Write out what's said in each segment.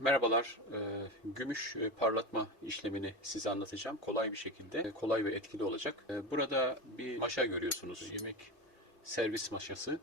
Merhabalar. Ee, Gümüş e, parlatma işlemini size anlatacağım. Kolay bir şekilde, e, kolay ve etkili olacak. Ee, Burada bir maşa görüyorsunuz. Yemek servis maşası.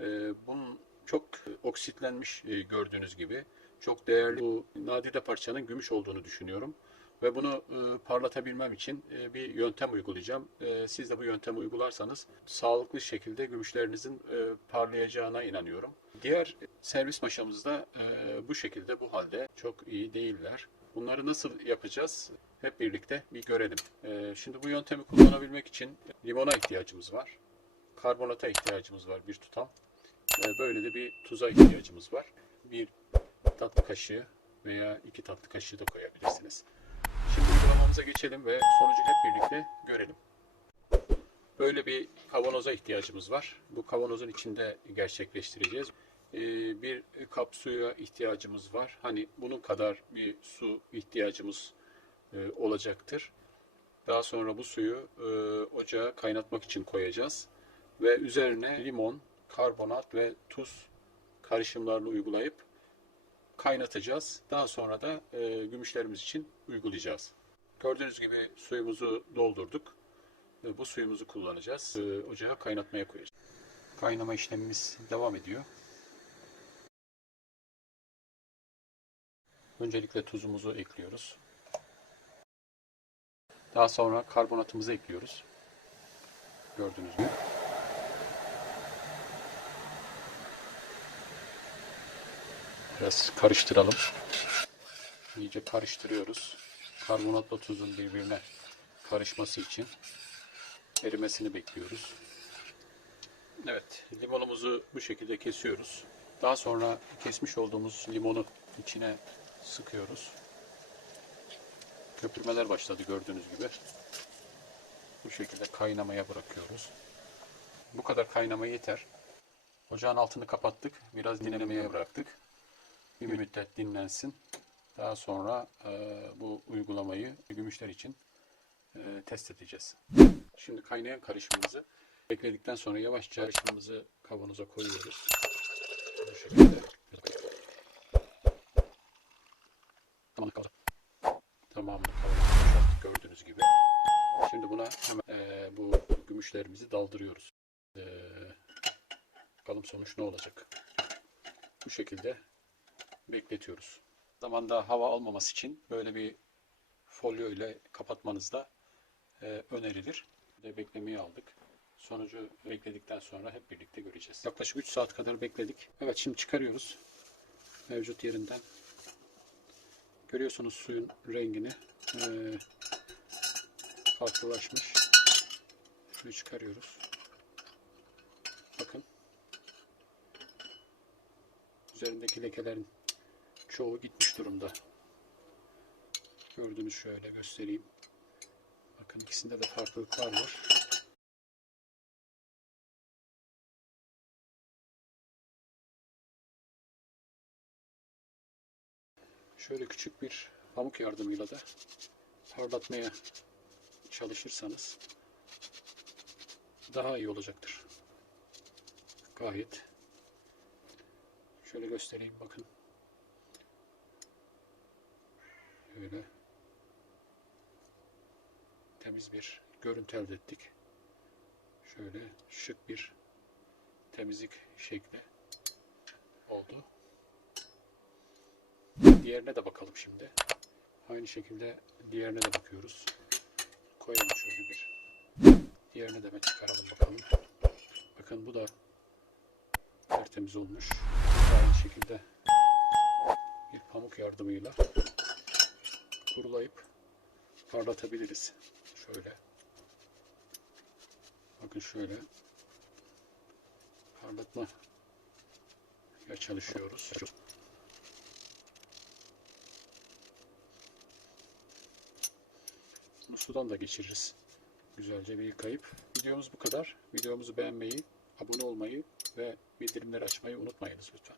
Ee, Bunun çok oksitlenmiş e, gördüğünüz gibi. Çok değerli bu nadide parçanın gümüş olduğunu düşünüyorum. Ve bunu e, parlatabilmem için e, bir yöntem uygulayacağım. E, Siz de bu yöntemi uygularsanız sağlıklı şekilde gümüşlerinizin parlayacağına inanıyorum. Diğer servis maşamızda e, bu şekilde bu halde çok iyi değiller. Bunları nasıl yapacağız? Hep birlikte bir görelim. Şimdi bu yöntemi kullanabilmek için limona ihtiyacımız var. Karbonata ihtiyacımız var bir tutam. Böyle de bir tuza ihtiyacımız var. Bir tatlı kaşığı veya iki tatlı kaşığı da koyabilirsiniz. Uygulamamıza geçelim ve sonucu hep birlikte görelim. Böyle bir kavanoza ihtiyacımız var. Bu kavanozun içinde gerçekleştireceğiz. Ee, Bir kap suya ihtiyacımız var. Hani bunun kadar bir su ihtiyacımız e, olacaktır. Daha sonra bu suyu e, ocağa kaynatmak için koyacağız. Ve üzerine limon, karbonat ve tuz karışımlarını uygulayıp kaynatacağız. Daha sonra da e, gümüşlerimiz için uygulayacağız. Gördüğünüz gibi suyumuzu doldurduk. Ve bu suyumuzu kullanacağız. E, ocağa kaynatmaya koyacağız. Kaynama işlemimiz devam ediyor. Öncelikle tuzumuzu ekliyoruz. Daha sonra karbonatımızı ekliyoruz. Gördüğünüz gibi. Biraz karıştıralım. İyice karıştırıyoruz. Karbonatla tuzun birbirine karışması için erimesini bekliyoruz. Evet, limonumuzu bu şekilde kesiyoruz. Daha sonra kesmiş olduğumuz limonu içine sıkıyoruz. Köpürmeler başladı gördüğünüz gibi. Bu şekilde kaynamaya bırakıyoruz. Bu kadar kaynama yeter. Ocağın altını kapattık. Biraz dinlemeye bıraktık. Bir müddet dinlensin. Daha sonra e, bu uygulamayı gümüşler için e, test edeceğiz. Şimdi kaynayan karışımımızı bekledikten sonra yavaşça karışımımızı kavanoza koyuyoruz. Bu şekilde. Tamamını kaldı. Tamamını kavanoza gördüğünüz gibi. Şimdi buna hemen e, bu gümüşlerimizi daldırıyoruz. E, bakalım sonuç ne olacak. Bu şekilde bekletiyoruz. Zamanda hava almaması için böyle bir folyo ile kapatmanız da e, önerilir. De beklemeyi aldık. Sonucu bekledikten sonra hep birlikte göreceğiz. Yaklaşık 3 saat kadar bekledik. Evet şimdi çıkarıyoruz. Mevcut yerinden. Görüyorsunuz suyun rengini. E, farklılaşmış. Suyu çıkarıyoruz. Bakın. Üzerindeki lekelerin çoğu gitmiş durumda. Gördüğünüz şöyle göstereyim. Bakın ikisinde de farklılıklar var. Şöyle küçük bir pamuk yardımıyla da parlatmaya çalışırsanız daha iyi olacaktır. Gayet. Şöyle göstereyim bakın. Böyle temiz bir görüntü elde ettik. Şöyle şık bir temizlik şekli oldu. Diğerine de bakalım şimdi. Aynı şekilde diğerine de bakıyoruz. Koyalım şöyle bir. Diğerine de çıkaralım bakalım. Bakın bu da tertemiz olmuş. Aynı şekilde bir pamuk yardımıyla kurulayıp parlatabiliriz. Şöyle. Bakın şöyle. Parlatma ya çalışıyoruz. Bunu sudan da geçiririz. Güzelce bir yıkayıp. Videomuz bu kadar. Videomuzu beğenmeyi, abone olmayı ve bildirimleri açmayı unutmayınız lütfen.